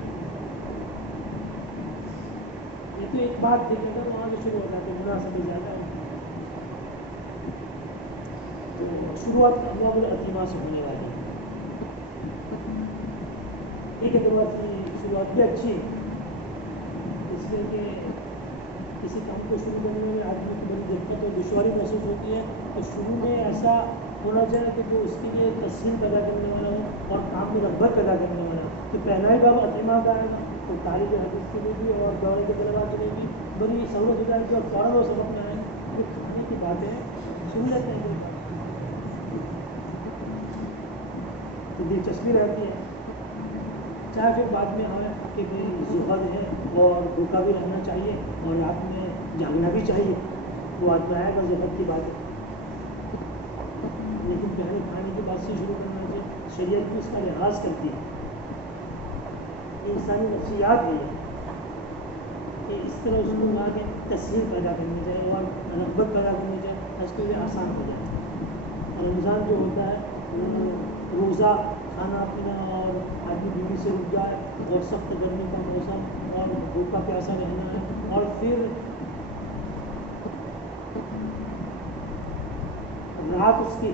یہ تو ایک بات دیکھے گا وہاں سے شروع ہو جاتے مناسب زیادہ ہے. تو شروعات ابواب الاطعمہ سے ہونے والی ہے. ایک اعتبار سے شروعات بھی اچھی ہے، اس لیے کہ کسی کام کو شروع کرنے میں آدمی کو بڑی دقت اور دشواری محسوس ہوتی ہے، تو شروع میں ایسا ہونا چاہیے کہ جو اس کے لیے تسہیل پیدا کرنے والا ہو اور کام میں رغبت پیدا کرنے والا ہو. تو پہلا ہی باب اطعمہ کا ہے تو طالب حدیث کے لیے بھی اور دورے کے طلباء کے لیے بھی بڑی سہولت ہو جائے گی، اور فوراً وہ سبق میں آئیں جو کھانے کی باتیں سن لیتے ہیں تو دلچسپی رہتی ہے. چاہے پھر بعد میں آئے کہ زہد ہے اور بھوکا بھی رہنا چاہیے اور رات میں جاگنا بھی چاہیے، وہ آدمی آئے گا زہد کی بات ہے، لیکن پہلے کھانے کی بات سے شروع کرنا چاہیے. شریعت بھی اس کا لحاظ کرتی ہے، انسانی نفسیات ہے کہ اس طرح اس کو لا کے تسہیل پیدا کرنی چاہیے اور رغبت پیدا کرنی چاہیے، اس کے لیے آسان ہو جائے. رمضان جو ہوتا ہے روزہ کھانا پینا اور آدمی بیوی سے رک جائے اور سخت گرمی کا موسم اور بھوکا پیاسا رہنا ہے، اور پھر رات اس کی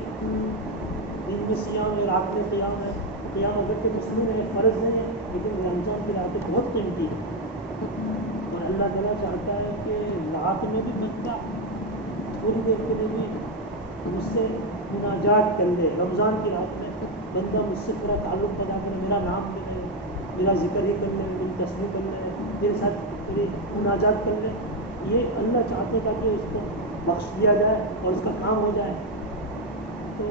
دن میں سیام ہے رات میں قیام ہے، قیام وقت کے مسلم ہے فرض نہیں ہے، لیکن رمضان کی راتیں بہت قیمتی ہے اور اللہ تعالیٰ چاہتا ہے کہ رات میں بھی بندہ تھوڑی دیر کے لیے بھی مجھ سے مناجات کر لے. رمضان کی رات میں بندہ مجھ سے تھوڑا تعلق پیدا کرے، میرا نام لے لے، میرا ذکر ہی کر لے، میری تصویر کر لے، میرے ساتھ میری مناجات کر لے. یہ اللہ چاہتے تھا کہ اس کو بخش دیا جائے اور اس کا کام ہو جائے. تو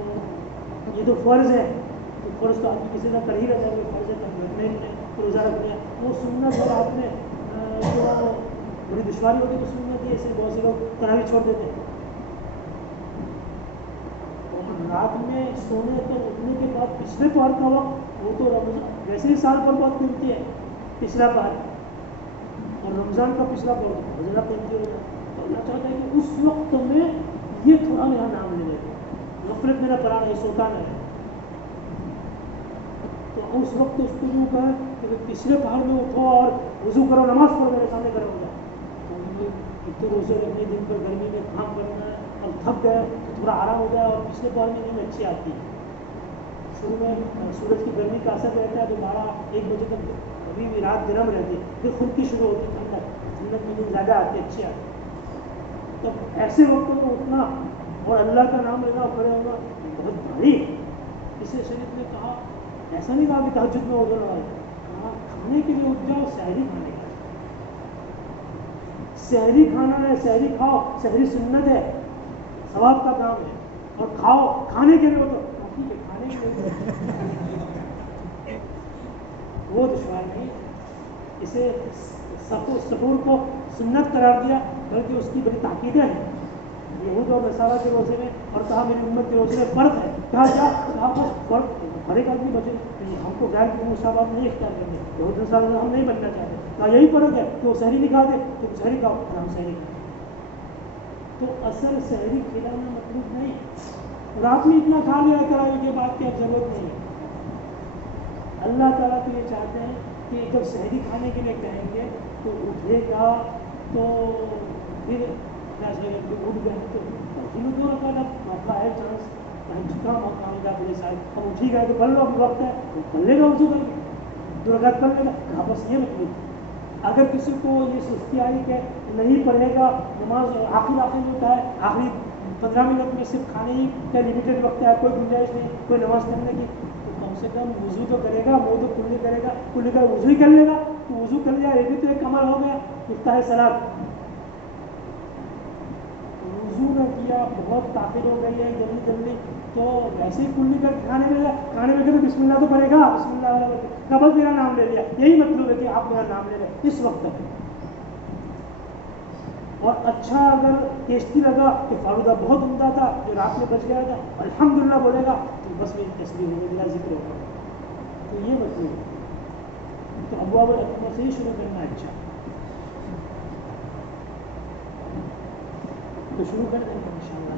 یہ تو فرض ہے، تو فرض تو آدمی کسی کا کر ہی رہتا ہے، فرض ہے رکھنے روزہ رکھنے. وہ سنت اور آپ نے جو بڑی دشواری ہوتی ہے تو سنت ہی ایسے بہت سے لوگ تراویح چھوڑ دیتے ہیں. رات میں سونے تو اٹھنے کے بعد پچھلے پہر کا وقت وہ تو رمضان ویسے ہی سال پر بہت قیمتی ہے پچھلا پہر، اور رمضان کا پچھلا پہر بہت زیادہ قیمتی ہوتا ہے. تو اللہ چاہتا ہے کہ اس وقت میں یہ تھوڑا میرا نام لے لیتے، غفلت میرا پڑا نہیں، سوتا نہیں. تو اس وقت اس کو یوں کہا کہ پچھلے پہر میں اٹھو اور وضو کرو، نماز پڑھو، میرے سامنے کرو گا. اتنے روزے رکھنے دن پر گرمی میں کام کرنا ہے اور تھک گئے تو تھوڑا آرام ہو جائے. اور پچھلے پہر میں نیند اچھی آتی ہے. شروع میں سورج کی گرمی کا اثر رہتا ہے تو 12-1 بجے تک ابھی بھی رات گرم رہتی ہے، پھر خود شروع ہوتی ہے ٹھنڈک میں نیند زیادہ آتی ہے، اچھی آتی ہے. تو ایسے وقتوں میں اٹھنا اور اللہ کا نام لینا کھڑے ہونا بہت بھاری. اسے شریف نے کہا، ایسا نہیں کہا کہ تہجد میں اٹھ رہا ہے، کہا کھانے کے لیے اٹھ جاؤ، سحری کھانے کا، سحری کھانا ہے، سحری کھاؤ، سحری سنت ہے، ثواب کا کام ہے. اور کھاؤ، کھانے کے لیے ہو تو ٹھیک ہے، کھانے کے لیے وہ دشوار نہیں. اسے سحور کو سنت قرار دیا بلکہ اس کی بڑی تاکیدیں ہیں یہود اور نصارہ کے روزے میں، اور کہا میری امت کے روزے میں فرق ہے. کہا کیا؟ کہا بس فرق ہر ایک آدمی بچے، ہم کو غیر کی مشابہت نہیں اختیار کرنی، یہود نصارہ ہم نہیں بننا چاہتے. کہا یہی فرق ہے کہ وہ سحری نہیں کھاتے، تو سحری کھاؤ، ہم سحری کھاتے. تو اصل سحری کھلانا مطلوب نہیں. رات میں اتنا کھا لیا تراویح کے بعد کی اب ضرورت نہیں ہے. اللہ تعالیٰ تو یہ چاہتے ہیں کہ جب سحری کھانے کے لیے کہیں گے تو اٹھے گا تو پھر اٹھ گئے تو دو رکعت موقع ہے، چانس کا موقع ہوگا. پورے سال ہم اٹھی گئے تو پڑھ لو، ابھی وقت ہے پڑھ لے گا، وضو کر کے 2 رکعت پڑھ لے گا. کہا بس یہ مطلب. اگر کسی کو یہ سستی آئی کہ نہیں پڑھے گا، نماز آخری ہوتا ہے، آخری 15 منٹ میں صرف کھانے ہی کا لمیٹڈ وقت ہے، کوئی گنجائش نہیں کوئی نماز پڑھنے کی، تو کم سے کم وضو تو کرے گا، منہ تو کھلے کرے گا، کھلے کا وضو ہی کر لے گا. تو وضو کر لیا، یہ بھی تو ایک عمل ہو گیا. اٹھتا ہے سلاد، وضو نہ کیا، بہت تاخیر ہو گئی ہے جلدی تو ویسے ہی کلی کر کھانے میں بسم اللہ تو پڑے گا، بسم اللہ قبل میرا نام لے لیا. یہی مطلب ہے کہ آپ میرا نام لے رہے اس وقت تک. اور اچھا اگر ٹیسٹی لگا کہ فالودہ بہت عمدہ تھا جو رات میں بچ گیا تھا، الحمدللہ بولے گا تو بس میری تسبیح ہوگی، میرا ذکر ہوگا. تو یہ مطلب ہے. تو ابواب الاکمہ سے ہی شروع کرنا ہے. اچھا تو شروع کر دیں گے انشاءاللہ.